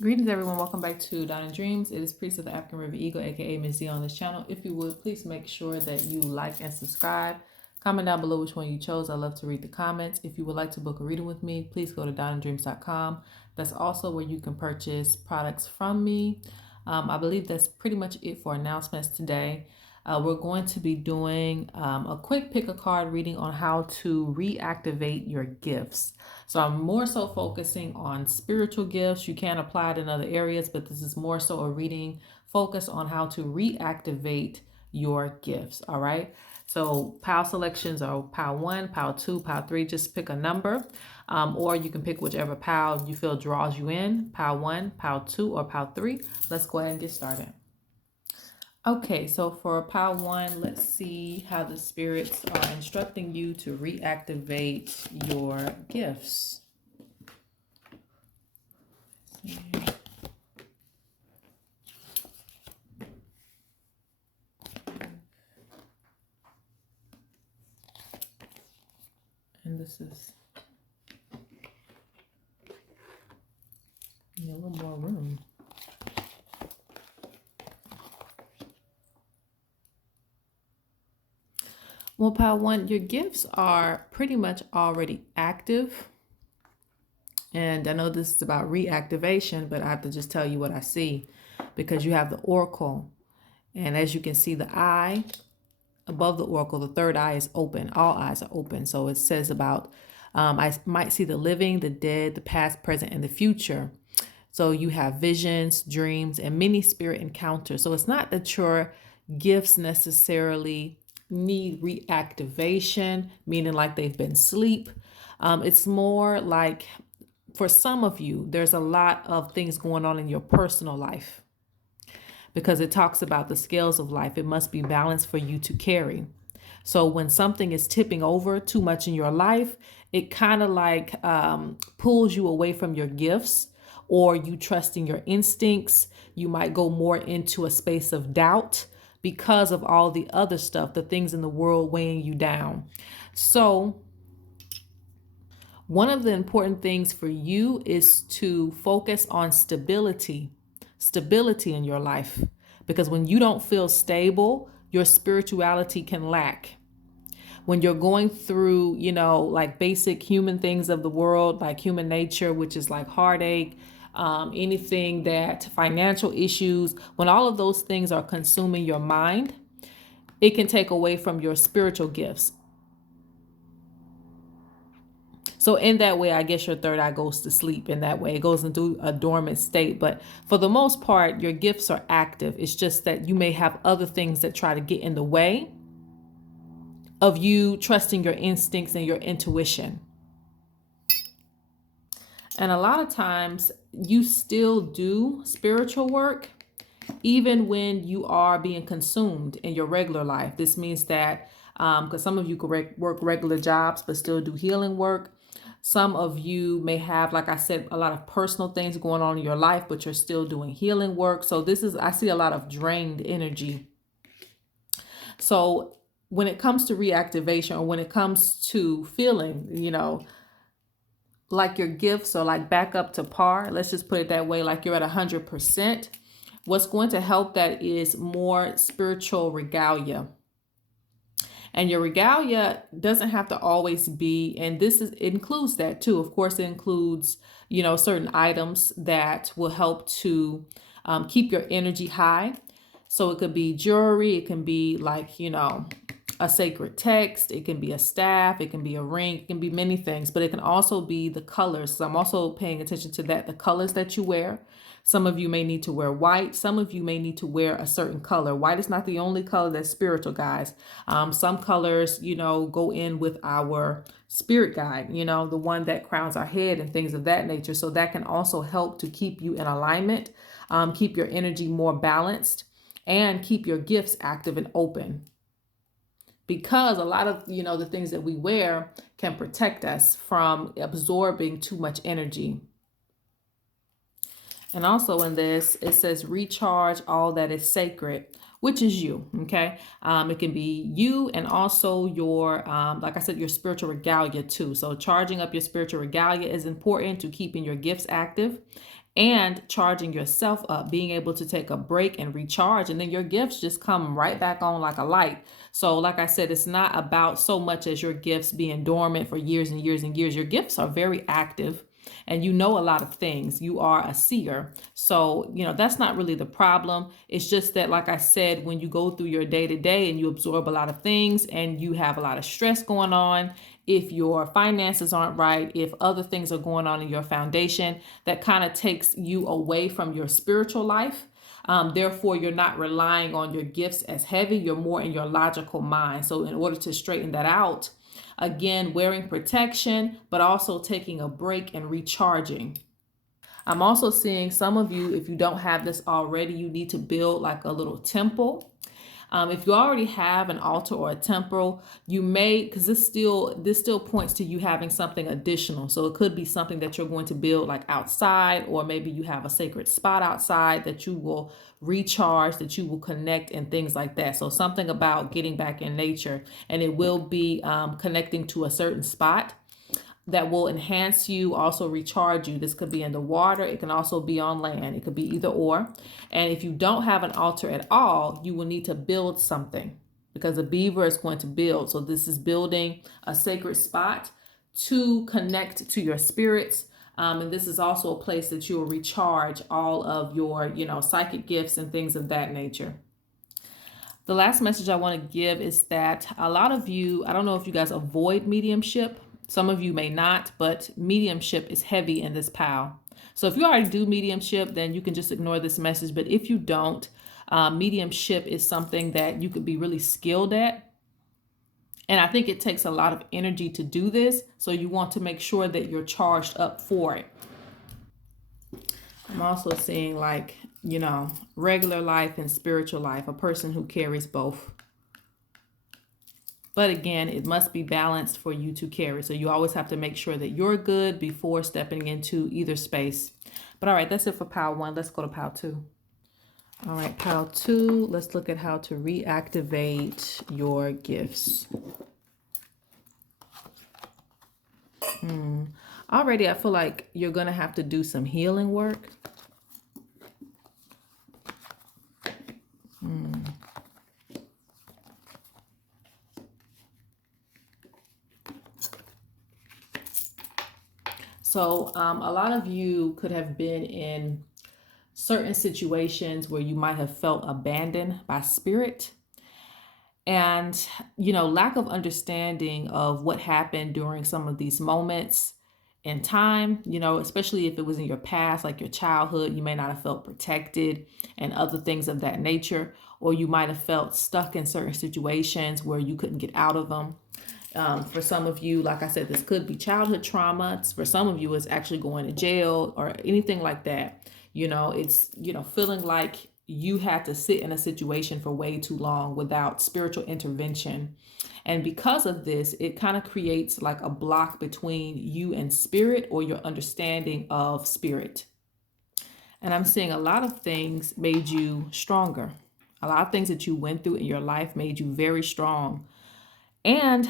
Greetings, everyone. Welcome back to Donna Dreams. It is Priestess of the African River Eagle, aka Ms.Z, on this channel. If you would, please make sure that you like and subscribe. Comment down below which one you chose. I love to read the comments. If you would like to book a reading with me, please go to DonnaDreams.com. That's also where you can purchase products from me. I believe that's pretty much it for announcements today. We're going to be doing a quick pick a card reading on how to reactivate your gifts. So I'm more so focusing on spiritual gifts. You can apply it in other areas, but this is more so a reading focused on how to reactivate your gifts. All right. So pile selections are pile 1, pile 2, pile 3. Just pick a number, or you can pick whichever pile you feel draws you in. Pile 1, pile 2, or pile 3. Let's go ahead and get started. Okay, so for pile 1, let's see how the spirits are instructing you to reactivate your gifts. And this is a little more room. Well, pile 1, your gifts are pretty much already active. And I know this is about reactivation, but I have to just tell you what I see because you have the oracle. And as you can see, the eye above the oracle, the third eye is open. All eyes are open. So it says about, I might see the living, the dead, the past, present, and the future. So you have visions, dreams, and many spirit encounters. So it's not that your gifts necessarily need reactivation, meaning like they've been asleep. It's more like for some of you, there's a lot of things going on in your personal life because it talks about the scales of life. It must be balanced for you to carry. So when something is tipping over too much in your life, it kind of like pulls you away from your gifts, or you trusting your instincts. You might go more into a space of doubt because of all the other stuff, the things in the world weighing you down. So one of the important things for you is to focus on stability in your life. Because when you don't feel stable, your spirituality can lack. When you're going through, like basic human things of the world, like human nature, which is like heartache, anything that financial issues, when all of those things are consuming your mind, it can take away from your spiritual gifts. So in that way, I guess your third eye goes to sleep. In that way, it goes into a dormant state. But for the most part, your gifts are active. It's just that you may have other things that try to get in the way of you trusting your instincts and your intuition. And a lot of times you still do spiritual work even when you are being consumed in your regular life. This means that because some of you could work regular jobs but still do healing work. Some of you may have, like I said, a lot of personal things going on in your life, but you're still doing healing work. So I see a lot of drained energy. So when it comes to reactivation, or when it comes to feeling, like your gifts are like back up to par, let's just put it that way, like you're at 100%, what's going to help that is more spiritual regalia. And your regalia doesn't have to always be, and includes that too. Of course, it includes, certain items that will help to keep your energy high. So it could be jewelry. It can be like, a sacred text. It can be a staff. It can be a ring. It can be many things, but it can also be the colors. So I'm also paying attention to that, the colors that you wear. Some of you may need to wear white. Some of you may need to wear a certain color. White is not the only color that's spiritual, guys. Some colors, go in with our spirit guide, the one that crowns our head and things of that nature. So that can also help to keep you in alignment, keep your energy more balanced, and keep your gifts active and open. Because a lot of, the things that we wear can protect us from absorbing too much energy. And also in this, it says recharge all that is sacred, which is you, okay? It can be you and also your, like I said, your spiritual regalia too. So charging up your spiritual regalia is important to keeping your gifts active. and charging yourself up, being able to take a break and recharge, and then your gifts just come right back on like a light. So like I said, it's not about so much as your gifts being dormant for years and years and years. Your gifts are very active and you know a lot of things. You are a seer. So, that's not really the problem. It's just that, like I said, when you go through your day to day and you absorb a lot of things and you have a lot of stress going on, if your finances aren't right, if other things are going on in your foundation, that kind of takes you away from your spiritual life. Therefore, you're not relying on your gifts as heavy. You're more in your logical mind. So in order to straighten that out, again, wearing protection, but also taking a break and recharging. I'm also seeing some of you, if you don't have this already, you need to build like a little temple. If you already have an altar or a temple, you may, because this still points to you having something additional. So it could be something that you're going to build like outside, or maybe you have a sacred spot outside that you will recharge, that you will connect, and things like that. So something about getting back in nature, and it will be connecting to a certain spot that will enhance you, also recharge you. This could be in the water. It can also be on land. It could be either or. And if you don't have an altar at all, you will need to build something, because a beaver is going to build. So this is building a sacred spot to connect to your spirits. And this is also a place that you will recharge all of your, psychic gifts and things of that nature. The last message I want to give is that a lot of you, I don't know if you guys avoid mediumship. Some of you may not, but mediumship is heavy in this pile. So if you already do mediumship, then you can just ignore this message. But if you don't, mediumship is something that you could be really skilled at. And I think it takes a lot of energy to do this. So you want to make sure that you're charged up for it. I'm also seeing like, regular life and spiritual life, a person who carries both. But again, it must be balanced for you to carry. So you always have to make sure that you're good before stepping into either space. But all right, that's it for pile 1. Let's go to pile 2. All right, pile 2, let's look at how to reactivate your gifts. Already, I feel like you're going to have to do some healing work. So a lot of you could have been in certain situations where you might have felt abandoned by spirit. And, lack of understanding of what happened during some of these moments in time, especially if it was in your past, like your childhood, you may not have felt protected and other things of that nature, or you might have felt stuck in certain situations where you couldn't get out of them. For some of you, like I said, this could be childhood trauma. For some of you, it's actually going to jail or anything like that. It's, feeling like you had to sit in a situation for way too long without spiritual intervention. And because of this, it kind of creates like a block between you and spirit, or your understanding of spirit. And I'm seeing a lot of things made you stronger. A lot of things that you went through in your life made you very strong. And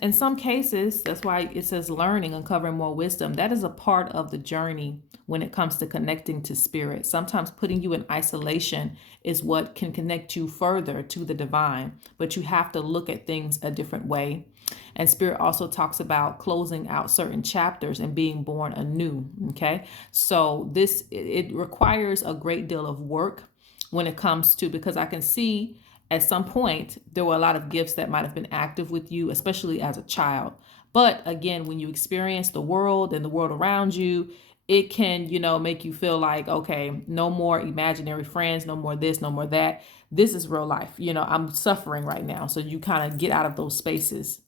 in some cases, that's why it says learning, uncovering more wisdom. That is a part of the journey when it comes to connecting to spirit. Sometimes putting you in isolation is what can connect you further to the divine, but you have to look at things a different way. And spirit also talks about closing out certain chapters and being born anew. Okay, so it requires a great deal of work when it comes to, because I can see at some point there were a lot of gifts that might have been active with you, especially as a child. But again, when you experience the world and the world around you, it can, make you feel like, okay, no more imaginary friends, no more this, no more that. This is real life. I'm suffering right now. So you kind of get out of those spaces.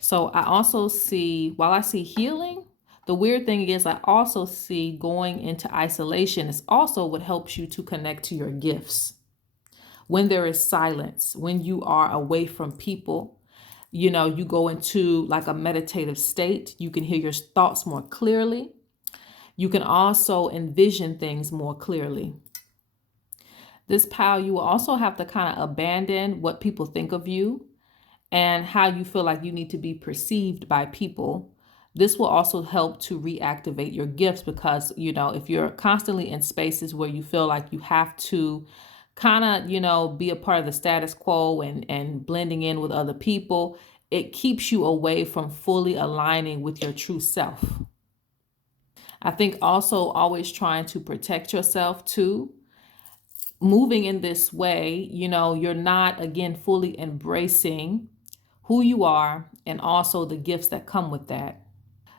So I also see, while I see healing, the weird thing is I also see going into isolation is also what helps you to connect to your gifts. When there is silence, when you are away from people, you go into like a meditative state. You can hear your thoughts more clearly. You can also envision things more clearly. This pile, you will also have to kind of abandon what people think of you and how you feel like you need to be perceived by people. This will also help to reactivate your gifts because, if you're constantly in spaces where you feel like you have to kind of, be a part of the status quo and blending in with other people, it keeps you away from fully aligning with your true self. I think also always trying to protect yourself too. Moving in this way, you're not, again, fully embracing who you are and also the gifts that come with that.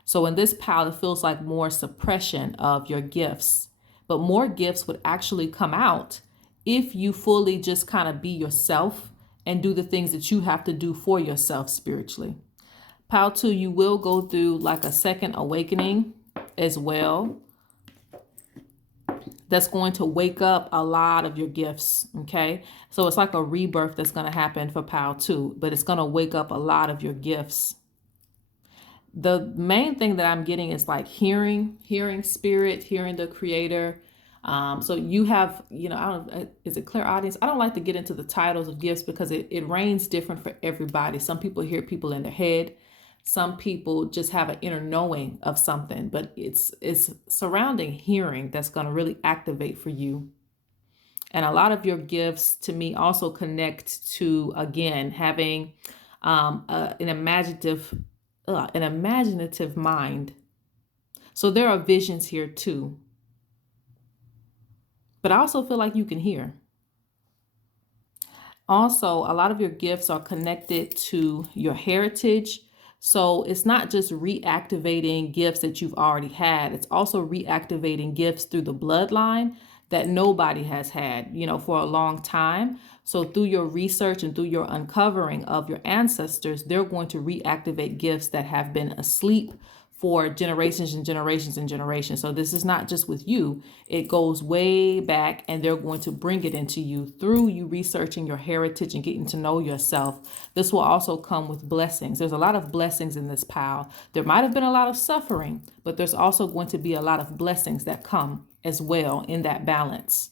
So in this pile, it feels like more suppression of your gifts, but more gifts would actually come out if you fully just kind of be yourself and do the things that you have to do for yourself spiritually. Pile 2, you will go through like a second awakening as well. That's going to wake up a lot of your gifts. Okay. So it's like a rebirth that's going to happen for pile 2, but it's going to wake up a lot of your gifts. The main thing that I'm getting is like hearing spirit, hearing the creator. So you have, I don't, is it clear audience? I don't like to get into the titles of gifts because it reigns different for everybody. Some people hear people in their head. Some people just have an inner knowing of something, but it's surrounding hearing that's going to really activate for you. And a lot of your gifts to me also connect to, again, having an imaginative mind. So there are visions here too. But I also feel like you can hear. Also, a lot of your gifts are connected to your heritage. So it's not just reactivating gifts that you've already had, it's also reactivating gifts through the bloodline that nobody has had, for a long time. So through your research and through your uncovering of your ancestors, they're going to reactivate gifts that have been asleep for generations and generations and generations. So this is not just with you. It goes way back and they're going to bring it into you through you researching your heritage and getting to know yourself. This will also come with blessings. There's a lot of blessings in this pile. There might have been a lot of suffering, but there's also going to be a lot of blessings that come as well in that balance.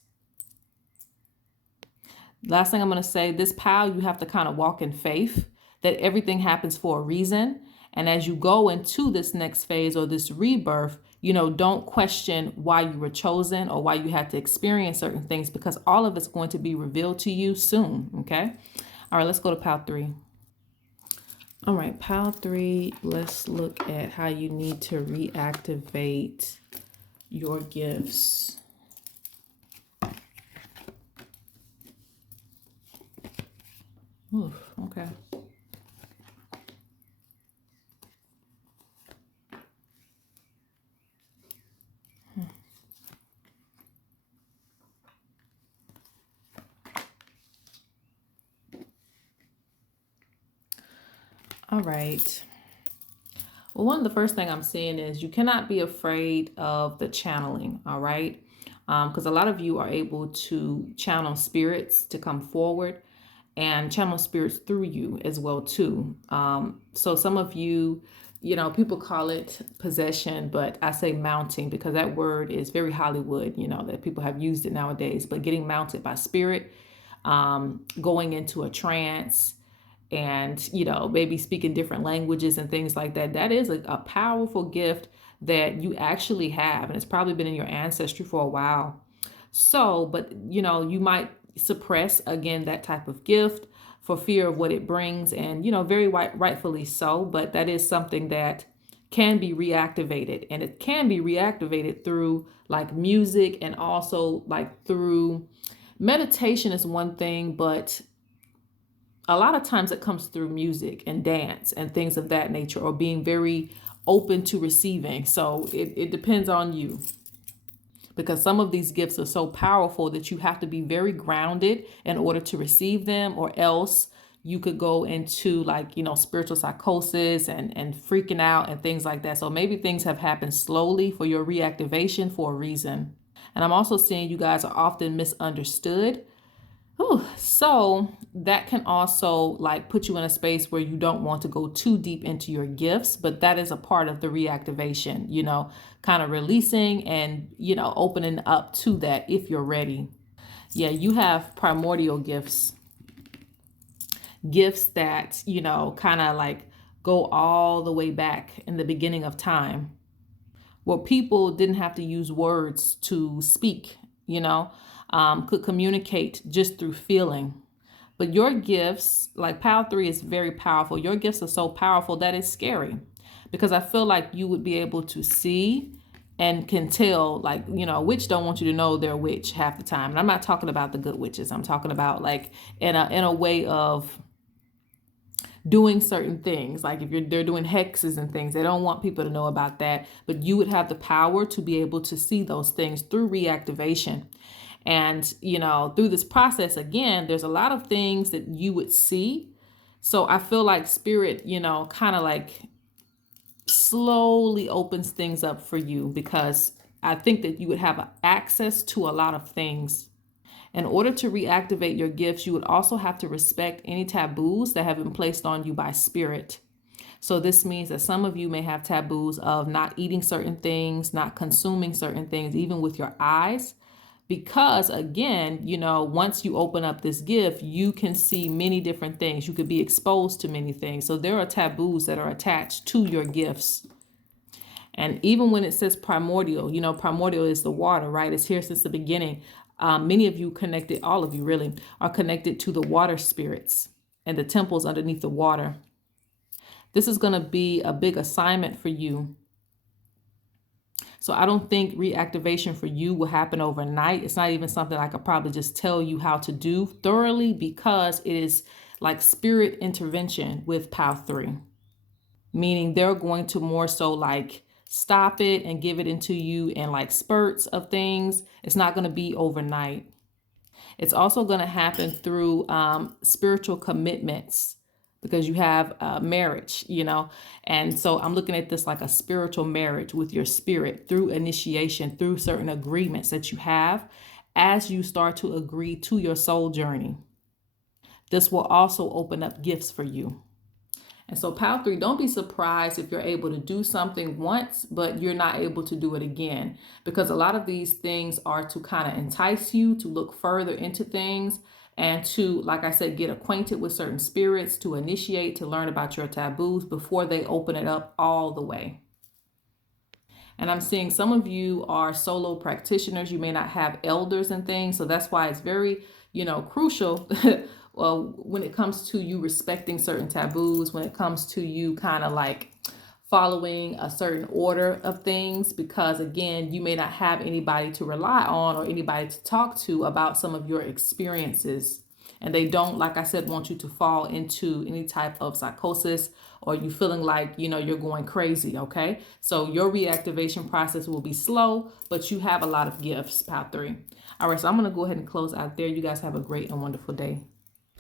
Last thing I'm going to say, this pile, you have to kind of walk in faith that everything happens for a reason. And as you go into this next phase or this rebirth, don't question why you were chosen or why you had to experience certain things, because all of it's going to be revealed to you soon. Okay. All right, let's go to pile 3. All right, pile 3, let's look at how you need to reactivate your gifts. Oof, okay. All right. Well, one of the first thing I'm seeing is you cannot be afraid of the channeling. All right. Because a lot of you are able to channel spirits to come forward and channel spirits through you as well too. So some of you, people call it possession, but I say mounting because that word is very Hollywood, that people have used it nowadays. But getting mounted by spirit, going into a trance, and maybe speaking different languages and things like that. That is a powerful gift that you actually have, and it's probably been in your ancestry for a while. So, but you might suppress again that type of gift for fear of what it brings, and very rightfully so. But that is something that can be reactivated, and it can be reactivated through like music, and also like through meditation is one thing, but a lot of times it comes through music and dance and things of that nature, or being very open to receiving. So it depends on you, because some of these gifts are so powerful that you have to be very grounded in order to receive them, or else you could go into like, spiritual psychosis and freaking out and things like that. So maybe things have happened slowly for your reactivation for a reason. And I'm also seeing you guys are often misunderstood. Whew. So that can also like put you in a space where you don't want to go too deep into your gifts, but that is a part of the reactivation, kind of releasing and, opening up to that if you're ready. Yeah, you have primordial gifts that, kind of like go all the way back in the beginning of time, where people didn't have to use words to speak, could communicate just through feeling. But your gifts, like Pal 3 is very powerful. Your gifts are so powerful that it's scary, because I feel like you would be able to see and can tell, like, a witch don't want you to know they're a witch half the time. And I'm not talking about the good witches. I'm talking about like in a way of doing certain things. Like if they're doing hexes and things, they don't want people to know about that. But you would have the power to be able to see those things through reactivation. And, through this process, again, there's a lot of things that you would see. So I feel like spirit, kind of like slowly opens things up for you, because I think that you would have access to a lot of things. In order to reactivate your gifts, you would also have to respect any taboos that have been placed on you by spirit. So this means that some of you may have taboos of not eating certain things, not consuming certain things, even with your eyes. Because again, once you open up this gift, you can see many different things. You could be exposed to many things. So there are taboos that are attached to your gifts. And even when it says primordial, primordial is the water, right? It's here since the beginning. Many of you connected, all of you really, are connected to the water spirits and the temples underneath the water. This is going to be a big assignment for you. So I don't think reactivation for you will happen overnight. It's not even something I could probably just tell you how to do thoroughly, because it is like spirit intervention with POW 3. Meaning they're going to more so like stop it and give it into you in like spurts of things. It's not going to be overnight. It's also going to happen through spiritual commitments, because you have marriage, and so I'm looking at this like a spiritual marriage with your spirit through initiation, through certain agreements that you have as you start to agree to your soul journey. This will also open up gifts for you. And so POW 3, don't be surprised if you're able to do something once, but you're not able to do it again, because a lot of these things are to kind of entice you to look further into things and to, like I said, get acquainted with certain spirits, to initiate, to learn about your taboos before they open it up all the way. And I'm seeing some of you are solo practitioners. You may not have elders and things. So that's why it's very, crucial well, when it comes to you respecting certain taboos, when it comes to you kind of like following a certain order of things, because again, you may not have anybody to rely on or anybody to talk to about some of your experiences. And they don't, like I said, want you to fall into any type of psychosis or you feeling like, you're going crazy, okay? So your reactivation process will be slow, but you have a lot of gifts, POW 3. All right, so I'm going to go ahead and close out there. You guys have a great and wonderful day.